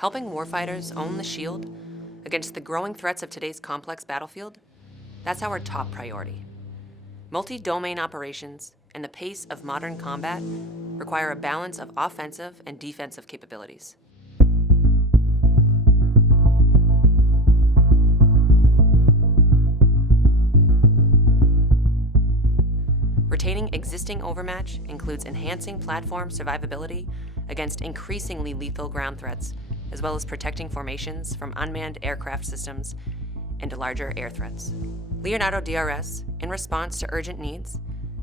Helping warfighters own the shield against the growing threats of today's complex battlefield, that's our top priority. Multi-domain operations and the pace of modern combat require a balance of offensive and defensive capabilities. Retaining existing overmatch includes enhancing platform survivability against increasingly lethal ground threats, as well as protecting formations from unmanned aircraft systems and larger air threats. Leonardo DRS, in response to urgent needs,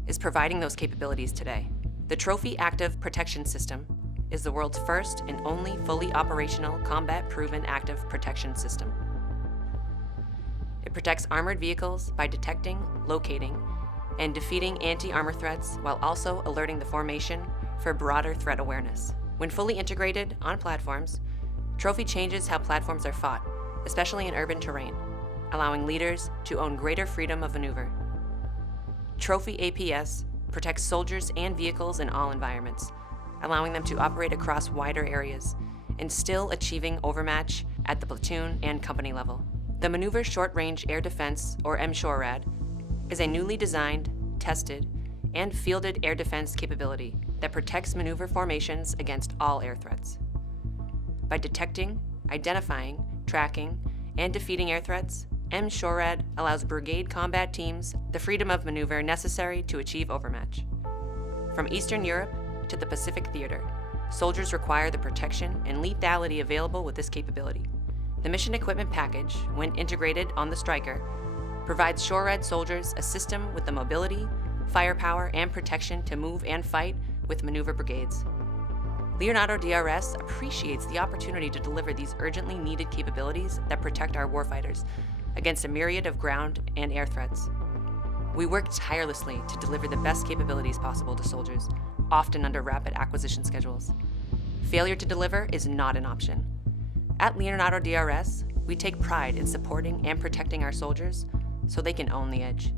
is providing those capabilities today. The Trophy Active Protection System is the world's first and only fully operational combat-proven active protection system. It protects armored vehicles by detecting, locating, and defeating anti-armor threats while also alerting the formation for broader threat awareness. When fully integrated on platforms, Trophy changes how platforms are fought, especially in urban terrain, allowing leaders to own greater freedom of maneuver. Trophy APS protects soldiers and vehicles in all environments, allowing them to operate across wider areas and still achieving overmatch at the platoon and company level. The Maneuver Short-Range Air Defense, or M-SHORAD, is a newly designed, tested, and fielded air defense capability that protects maneuver formations against all air threats. By detecting, identifying, tracking, and defeating air threats, M-SHORAD allows brigade combat teams the freedom of maneuver necessary to achieve overmatch. From Eastern Europe to the Pacific Theater, soldiers require the protection and lethality available with this capability. The mission equipment package, when integrated on the Striker, provides SHORAD soldiers a system with the mobility, firepower, and protection to move and fight with maneuver brigades. Leonardo DRS appreciates the opportunity to deliver these urgently needed capabilities that protect our warfighters against a myriad of ground and air threats. We work tirelessly to deliver the best capabilities possible to soldiers, often under rapid acquisition schedules. Failure to deliver is not an option. At Leonardo DRS, we take pride in supporting and protecting our soldiers so they can own the edge.